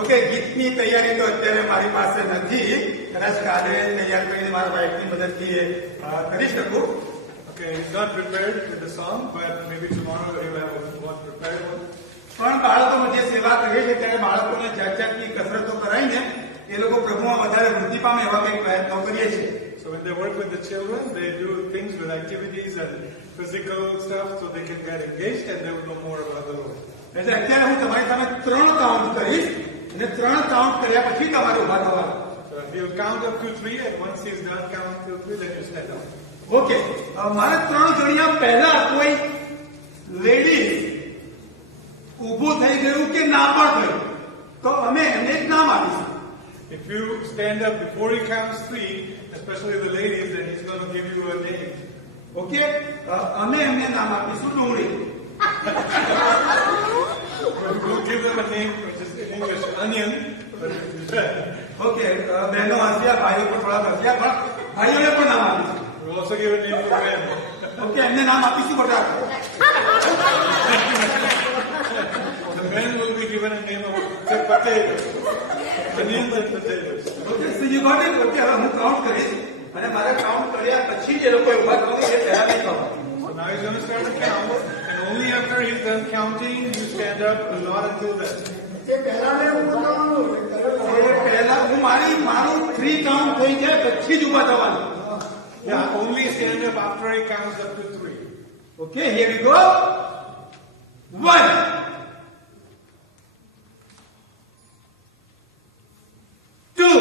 Okay, ગીતની તૈયારી તો અત્યારે મારી પાસે નથી, કદાચ કાલે તૈયાર કરીને મારા વાઇફની મદદથી કરી શકું. Okay, he's not prepared with the song, but maybe tomorrow he will have one prepared one. પણ બાળકોમાં જે સેવા કરીએ છીએ ત્યારે બાળકોને જાત જાતની કસરતો કરાવીને એ લોકો પ્રભુમાં વધારે વૃદ્ધિ પામે એવા કંઈક પ્રયત્નો કરીએ છીએ. So when they work with the children, they do things with activities and physical stuff so they can get engaged and they will know more about the Lord. એટલે અત્યારે હું તમારી સામે 3 કાઉન્ટ કરીશ અને 3 કાઉન્ટ કર્યા પછી તમારે ઉભા થવાનું. So he'll count up to 3 and once he's done counting to 3, then you stand up. Okay, મારે 3 ઘડિયા પહેલા કોઈ લેડીઝ ઊભું થઈ ગયું કે ના પણ થયું તો અમે એમને એક નામ આપીશું. If you stand up before he counts 3, especially the ladies, then he's going to give you a name. Okay, અમે એમને નામ આપીશું ડુંગળી. We'll give them a name which is in English onion. Okay, બહેનો હસ્યા, ભાઈઓ પણ થોડા હસ્યા, પણ ભાઈઓને પણ નામ આપીશું. We'll also give a name to men. Okay, એમને નામ આપીશું બધા. The men will be given a name of potatoes. Onions and potatoes. Okay, so you got it? Okay, હવે હું કાઉન્ટ કરીશ અને મારે કાઉન્ટ કર્યા પછી જે લોકો ઉભા થવાનું એ પહેલા નહીં થવાનું. So now he's going to start to count, and only after he's done counting, you stand up, and not until then. એ પહેલા હું મારું 3 કાઉન્ટ થઈ જાય પછી જ ઉભા થવાનું. Yeah, only stand up after he counts up to 3. Okay, here we go. 1, 2,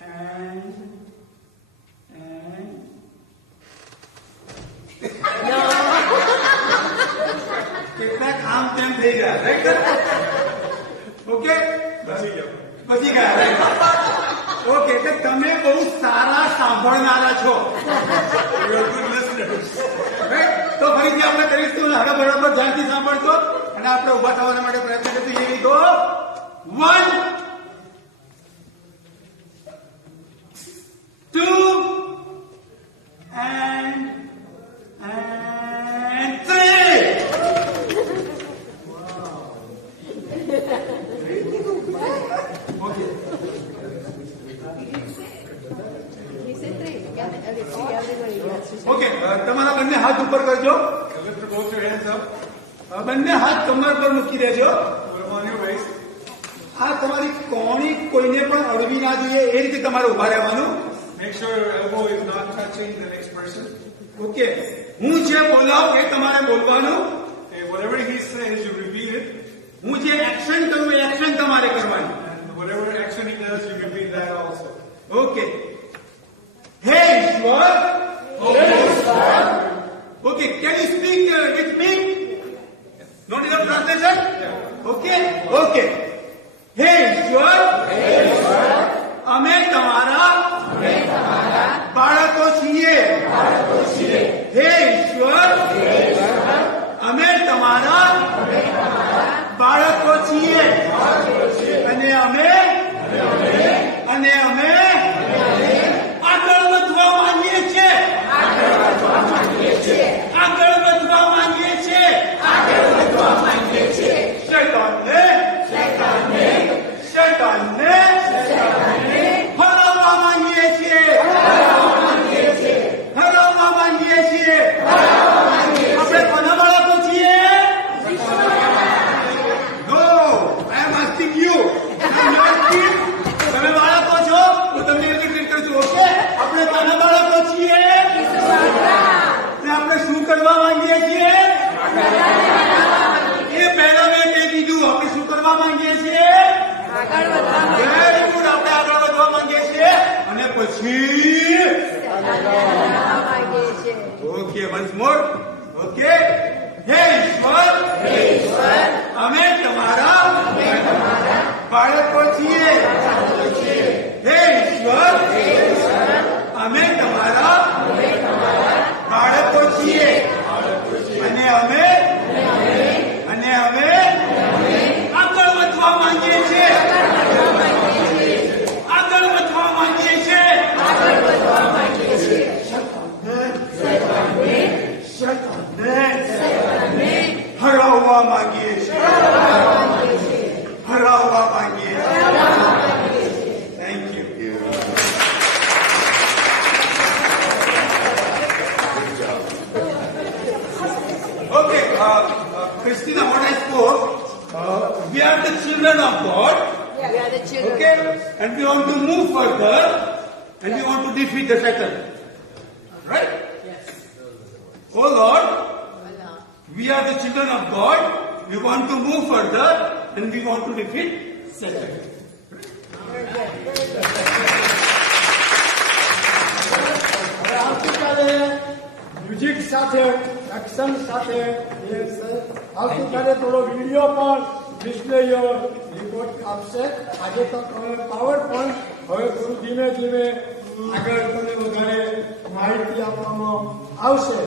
and કેટલાક આમ તેમ થઈ ગયા, રાઈટ? ઓકે, પછી ગયા, રાઈટ? ઓકે, કે તમે બહુ સારા સાંભળનારા છો, રાઈટ? તો ફરીથી આપણે કરીશું, હવે બરાબર ધ્યાનથી સાંભળજો અને આપણે ઉભા થવાના માટે પ્રયત્ન કરીશું. Here we go. 1, 2, and 3. Okay. Okay, તમારા બંને હાથ ઉપર કરજો. Lift both your hands up. બંને હાથ કમર પર મૂકી દેજો. Put them on your waist. આ તમારી કોણી કોઈને પણ અડવી ના જોઈએ એ રીતે તમારે ઉભા રહેવાનું. Make sure your elbow is not touching the next person. Okay, હું જે બોલાવું એ તમારે બોલવાનું. And whatever he says, you repeat it. હું જે એક્શન કરું એ એક્શન તમારે કરવાની. And whatever action he does, you repeat that also. Okay, હે ઈશ્વર. Okay, can you speak with me? Not in the translation? Okay, okay. હે ઈશ્વર, અમે તમારા બાળકો છીએ. હે ઈશ્વર, અમે તમારા બાળકો છીએ અને અમે આગળ વધવા માંગીએ છીએ. આગળ વધવા માંગીએ છીએ. શૈતાનને હરાવવા માંગીએ છીએ. હરાવવા માંગીએ છીએ. આપણે કોના બાળકો છીએ? No, I am asking you. I'm not kid. તમે બાળકો છો, હું તમને એવી ટ્રીટ કરું છું. ઓકે, આપણે કોના બાળકો છીએ? ને આપણે શું કરવા માંગીએ છીએ? એ પહેલા મેં તે કીધું, આપણે શું કરવા માંગીએ છીએ? વેરી ગુડ, આપણે આગળ વધવા માંગીએ છીએ અને પછી ઓકે, વન્સ મોર. ઓકે, હે ઈશ્વર, અમે તમારા બાળકો છીએ. હે ઈશ્વર, અમે તમારા બાળકો છીએ અને અમે આગળ વધવા માંગીએ છીએ. આગળ વધવા માંગીએ છીએ. શૈતાનને the children of God. We are the children. Okay? And we want to move further and we want to defeat the Satan. Right? Yes. Oh Lord, Allah. we are the children of God. We want to move further and we want to defeat Satan. હવે આવતીકાલે music સાથે action સાથે આવતીકાલે થોડો video પણ display report આપશે. આજે તો તમે પાવર પોઈન્ટ હવે થોડું ધીમે ધીમે આગળ તમને વધારે માહિતી આપવામાં આવશે.